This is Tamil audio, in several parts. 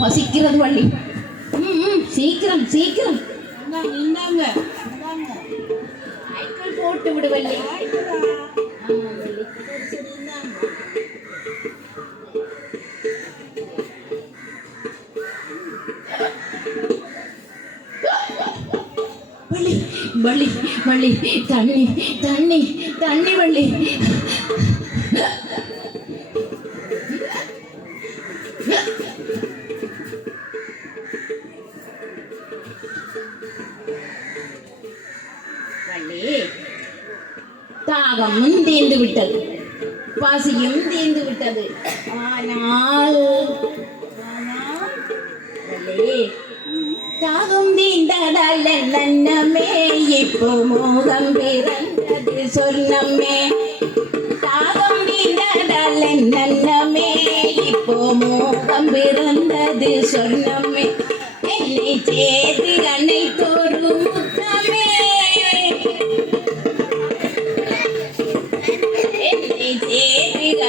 பசிக்கிறது வள்ளி. சீக்கிரம் சீக்கிரம் போட்டு விடு வள்ளி. வள்ளி வள்ளி வள்ளி தண்ணி தண்ணி தண்ணி வள்ளி. தாகமும் தீர்ந்து விட்டது, பசியும் தீர்ந்து விட்டது. ஆனால் தாகம் தீண்டடல் நன்னமே இப்போ மோகம் பிறந்தது சொன்னமே. தாகம் தீண்டடல் நன்னமே இப்போ மோகம் பிறந்தது சொன்னமே. என்னை சேது அன்னை தோறு முத்தமே.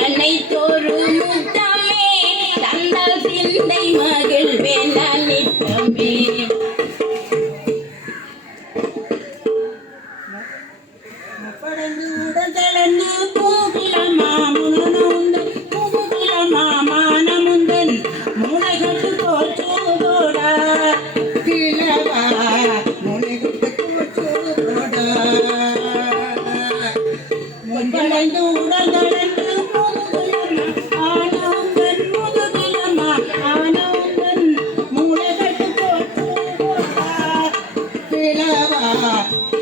அன்னை தோறு முத்தமே தந்த சிந்தை மகள் வேணால் நித்தமே. உடந்தளந்து பூகுலமா முனமுந்தன் பூகுலமா மானமுந்தன் முனைகட்டு தோற்றோடா கிழவா முனைகட்டு தோற்றோடா. முன்படைந்து உடந்தளந்து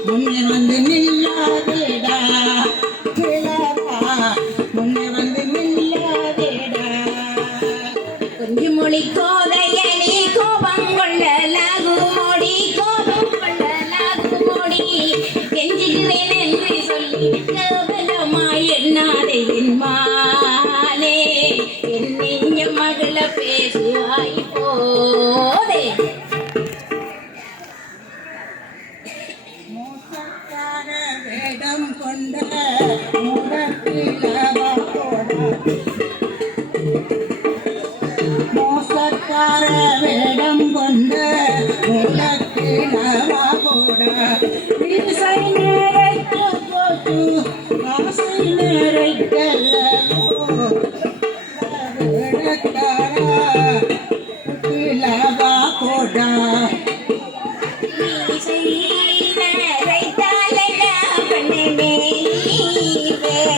முன்னே வந்து நில்லாதேடா கிழவா முன்னே வந்து நில்லாதேடா. கொஞ்சம் மொழி கோதையணி கோபம் கொள்ளலாகு மொழி கோபம் கொள்ளலாகு மொழி. கெஞ்சுகிறேன் என்று சொல்லி கேவலமாய் எண்ணாதே என் மானே. என் நெஞ்ச மகள பேசுவாய் போதே. மோசக்கார வேடம் கொண்ட மோசக்கார வேடம் கொண்ட முழக்கிழவா போட. இசை நேரைக்கு போட்டு ஆசை நேரைக்கல்ல வேடக்காரா